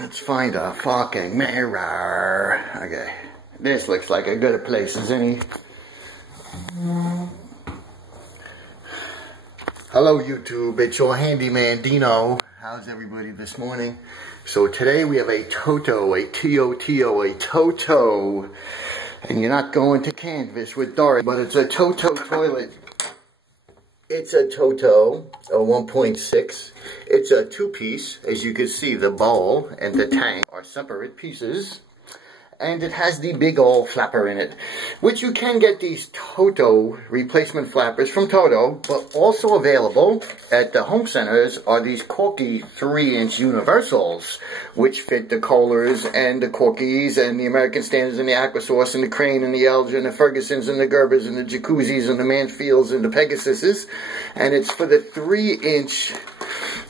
Let's find a fucking mirror. Okay, this looks like a good place as any. Hello YouTube, it's your handyman Dino. How's everybody this morning? So today we have a toto, a T-O-T-O, a toto. And you're not going to canvas with Doris, but it's a toto toilet. It's a toto, a 1.6. It's a two-piece. As you can see, the bowl and the tank are separate pieces. And it has the big old flapper in it, which you can get these toto replacement flappers from Toto, but also available at the home centers are these Corky 3-inch universals, which fit the Kohlers and the Corkies and the American Standards and the Aquasource and the Crane and the Elgin and the Fergusons and the Gerbers and the Jacuzzis and the Mansfields and the Pegasuses, and it's for the 3-inch.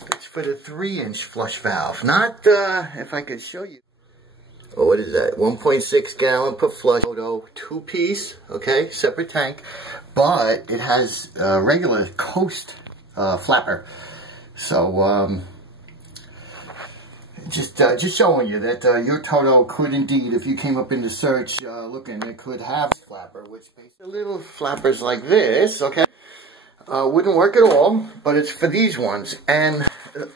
It's for the 3-inch flush valve. Not if I could show you. Oh, what is that? 1.6 gallon per flush. Toto, two-piece, okay, separate tank, but it has a regular coast flapper. So, just showing you that your Toto could indeed, if you came up in the search looking, it could have a flapper, which basically little flappers like this, okay, wouldn't work at all, but it's for these ones. And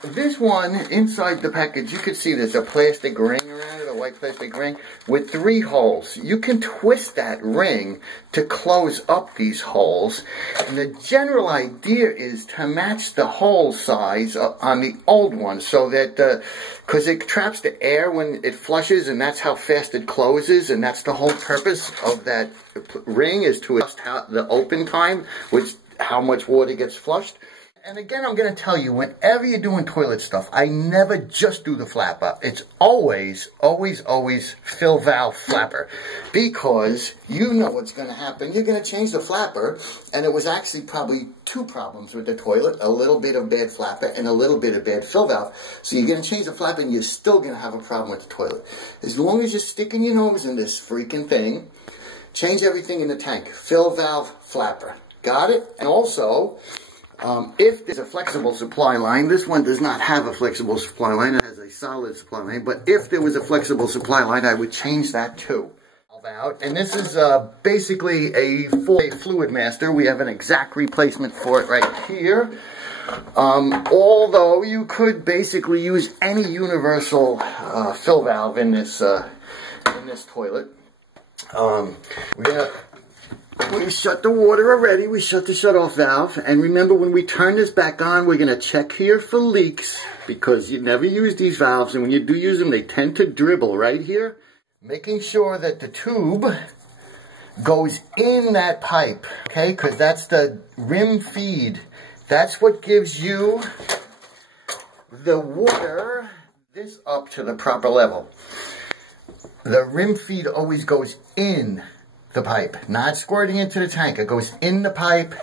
this one, inside the package, you can see there's a plastic ring around it, a white plastic ring, with 3 holes. You can twist that ring to close up these holes. And the general idea is to match the hole size on the old one, so that, because it traps the air when it flushes, and that's how fast it closes, and that's the whole purpose of that ring, is to adjust the open time, which how much water gets flushed. And again, I'm going to tell you, whenever you're doing toilet stuff, I never just do the flapper. It's always, always, always fill valve flapper. Because you know what's going to happen. You're going to change the flapper, and it was actually probably 2 problems with the toilet. A little bit of bad flapper and a little bit of bad fill valve. So you're going to change the flapper, and you're still going to have a problem with the toilet. As long as you're sticking your nose in this freaking thing, change everything in the tank. Fill valve flapper. Got it? And also, if there's a flexible supply line, this one does not have a flexible supply line, it has a solid supply line, but if there was a flexible supply line, I would change that too. Out. And this is basically a full fluid master. We have an exact replacement for it right here. Although you could basically use any universal fill valve in this toilet. We shut the water already. We shut the shut-off valve. And remember, when we turn this back on, we're going to check here for leaks, because you never use these valves, and when you do use them, they tend to dribble right here. Making sure that the tube goes in that pipe, okay, because that's the rim feed. That's what gives you the water this up to the proper level. The rim feed always goes in the pipe, not squirting into the tank. It goes in the pipe.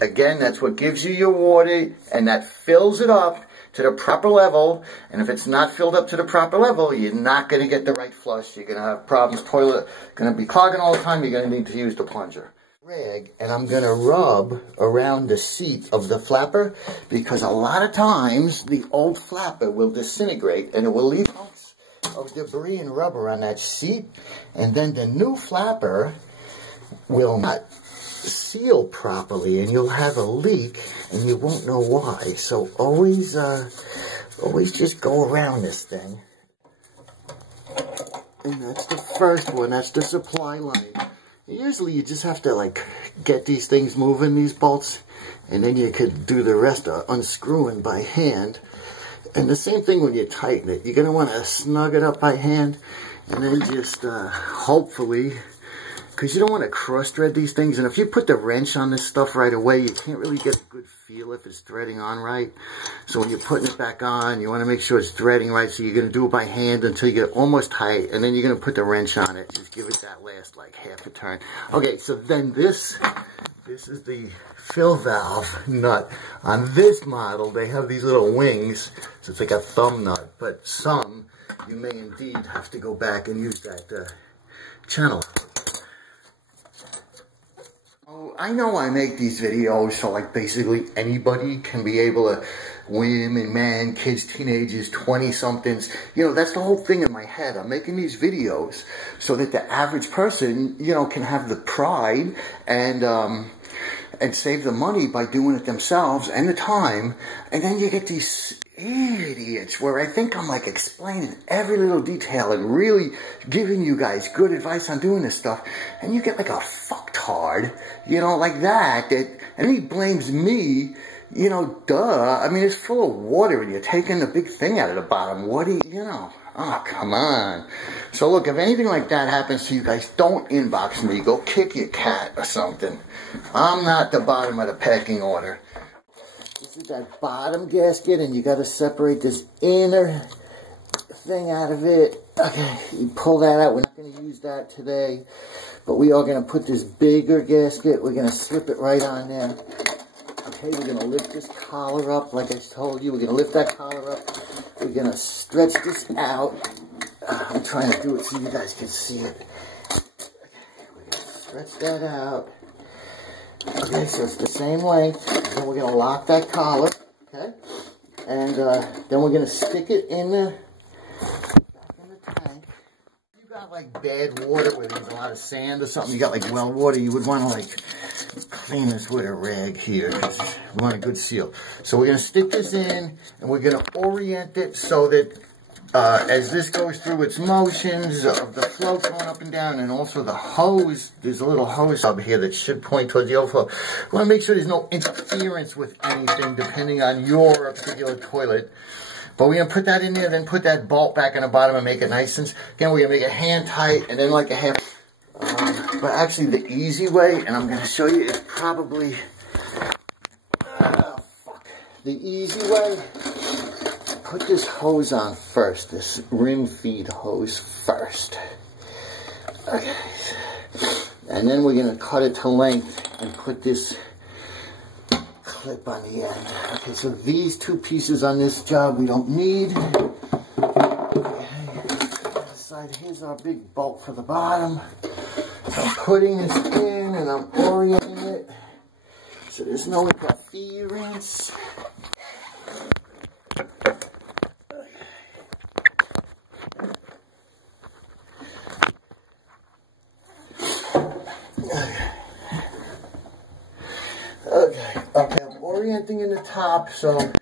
Again, that's what gives you your water, and that fills it up to the proper level. And if it's not filled up to the proper level, you're not going to get the right flush. You're going to have problems. Toilet going to be clogging all the time. You're going to need to use the plunger. Rag, and I'm going to rub around the seat of the flapper, because a lot of times the old flapper will disintegrate, and it will leave of debris and rubber on that seat, and then the new flapper will not seal properly, and you'll have a leak, and you won't know why. So always just go around this thing. And that's the first one. That's the supply line. Usually you just have to like get these things moving, these bolts, and then you could do the rest of unscrewing by hand. And the same thing when you tighten it. You're going to want to snug it up by hand, and then just hopefully, because you don't want to cross thread these things. And if you put the wrench on this stuff right away, you can't really get a good feel if it's threading on right. So when you're putting it back on, you want to make sure it's threading right. So you're going to do it by hand until you get almost tight, and then you're going to put the wrench on it. Just give it that last like half a turn. Okay, so then this is the fill valve nut. On this model, they have these little wings, so it's like a thumb nut, but some, you may indeed have to go back and use that channel. Oh, I know I make these videos so like basically anybody can be able to women, men, kids, teenagers, 20-somethings. You know, that's the whole thing in my head. I'm making these videos so that the average person, you know, can have the pride and save the money by doing it themselves and the time. And then you get these idiots where I think I'm like explaining every little detail and really giving you guys good advice on doing this stuff, and you get like a fucktard, you know, like that, and he blames me, you know, duh. I mean, it's full of water and you're taking the big thing out of the bottom. What do you know? Oh, come on. So look, if anything like that happens to you guys, don't inbox me. Go kick your cat or something. I'm not the bottom of the pecking order. This is that bottom gasket, and you got to separate this inner thing out of it. Okay, you pull that out. We're not going to use that today, but we are going to put this bigger gasket. We're going to slip it right on there. Okay, we're going to lift this collar up, like I told you. We're going to lift that collar up. We're going to stretch this out. I'm trying to do it so you guys can see it. Okay, we're going to stretch that out. Okay, so it's the same way. Then we're going to lock that collar, okay? And then we're going to stick it in the tank. If you got like bad water where there's a lot of sand or something, you got like well water, you would want to like clean this with a rag here because we want a good seal. So we're going to stick this in and we're going to orient it so that as this goes through its motions of the flow going up and down, and also the hose, there's a little hose up here that should point towards the overflow. We want to make sure there's no interference with anything depending on your particular toilet. But we're going to put that in there, then put that bolt back on the bottom and make it nice. And again, we're going to make it hand tight and then like a half. But actually the easy way, and I'm going to show you, is probably, the easy way. Put this hose on first, this rim feed hose first. Okay. And then we're going to cut it to length and put this clip on the end. Okay, so these two pieces on this job we don't need. Okay. Side, here's our big bolt for the bottom. So I'm putting this in and I'm orienting it so there's no interference. Okay, I'm orienting in the top so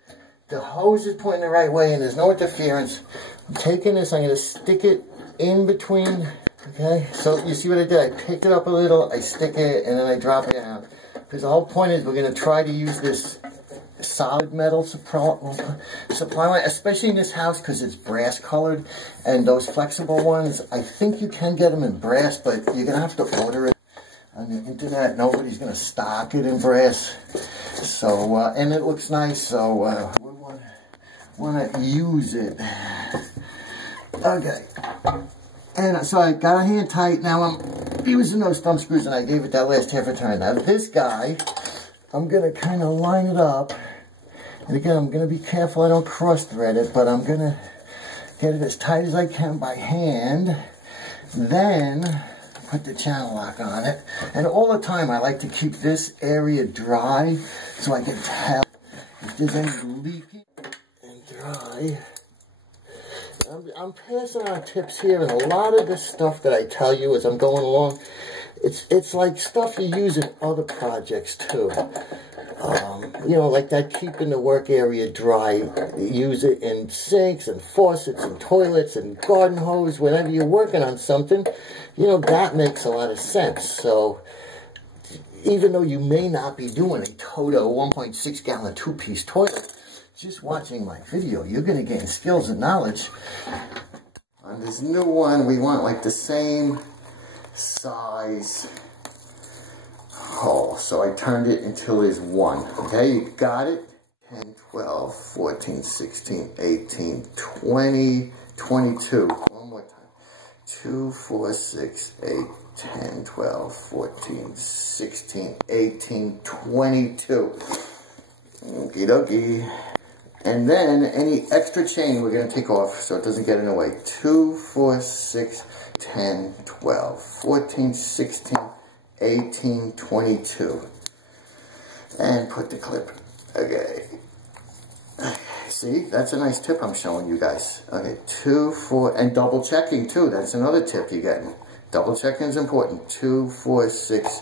the hose is pointing the right way and there's no interference. I'm taking this, I'm going to stick it in between, okay? So you see what I did? I picked it up a little, I stick it, and then I drop it down. Because the whole point is we're going to try to use this solid metal supply line, especially in this house because it's brass colored, and those flexible ones, I think you can get them in brass, but you're going to have to order it on the internet. Nobody's going to stock it in brass. So, and it looks nice, so we want to use it. Okay. And so I got a hand tight. Now I'm using those thumb screws, and I gave it that last half a turn. Now this guy, I'm going to kind of line it up. And again, I'm going to be careful I don't cross thread it, but I'm going to get it as tight as I can by hand. Then put the channel lock on it. And all the time I like to keep this area dry so I can tell if there's any leaking and dry. I'm passing on tips here, and a lot of this stuff that I tell you as I'm going along, it's like stuff you use in other projects too. You know, like that keeping the work area dry. Use it in sinks and faucets and toilets and garden hose. Whenever you're working on something, you know, that makes a lot of sense. So even though you may not be doing a Toto 1.6 gallon 2-piece toilet, just watching my video, you're going to gain skills and knowledge. On this new one, we want like the same size hole. So I turned it until there's one. Okay, you got it? 10, 12, 14, 16, 18, 20, 22. One more time. 2, 4, 6, 8, 10, 12, 14, 16, 18, 22. Okie dokie. And then any extra chain we're going to take off so it doesn't get in the way. 2, 4, 6, 10, 12, 14, 16, 18, 22. And put the clip. Okay. See, that's a nice tip I'm showing you guys. Okay, 2, 4, and double checking too. That's another tip you're getting. Double checking is important. 2, 4, 6,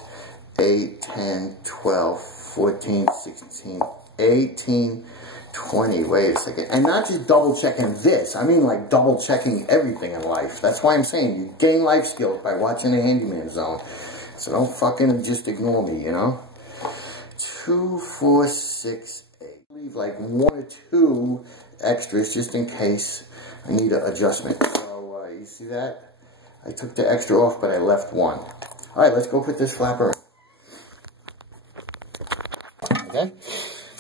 8, 10, 12, 14, 16, 18, 20. Wait a second. And not just double checking this. I mean like double checking everything in life. That's why I'm saying you gain life skills by watching the Handyman Zone. So don't fucking just ignore me, you know? 2, 4, 6, 8. Leave like 1 or 2 extras just in case I need an adjustment. So you see that? I took the extra off, but I left 1. All right, let's go put this flapper in. Okay.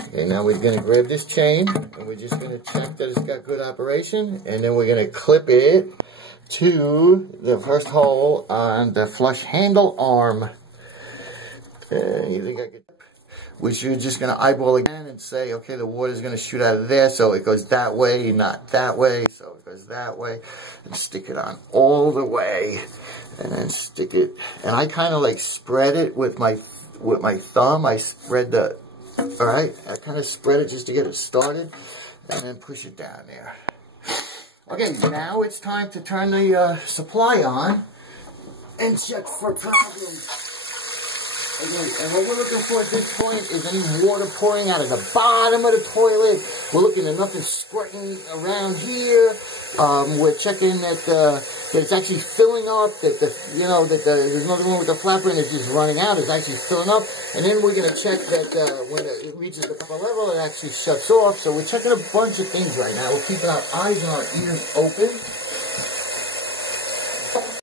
Okay, now we're going to grab this chain, and we're just going to check that it's got good operation, and then we're going to clip it to the first hole on the flush handle arm. You think I could? Which you're just going to eyeball again and say, okay, the water's going to shoot out of there, so it goes that way, not that way, so it goes that way, and stick it on all the way, and then stick it, and I kind of like spread it with my thumb. I spread the, all right, I kind of spread it just to get it started, and then push it down there. Okay, now it's time to turn the supply on and check for problems. Okay, and what we're looking for at this point is any water pouring out of the bottom of the toilet. We're looking at nothing squirting around here. We're checking that it's actually filling up, that there's nothing wrong with the flapper and it's just running out. It's actually filling up. And then we're going to check that when it reaches the proper level, it actually shuts off. So we're checking a bunch of things right now. We're keeping our eyes and our ears open.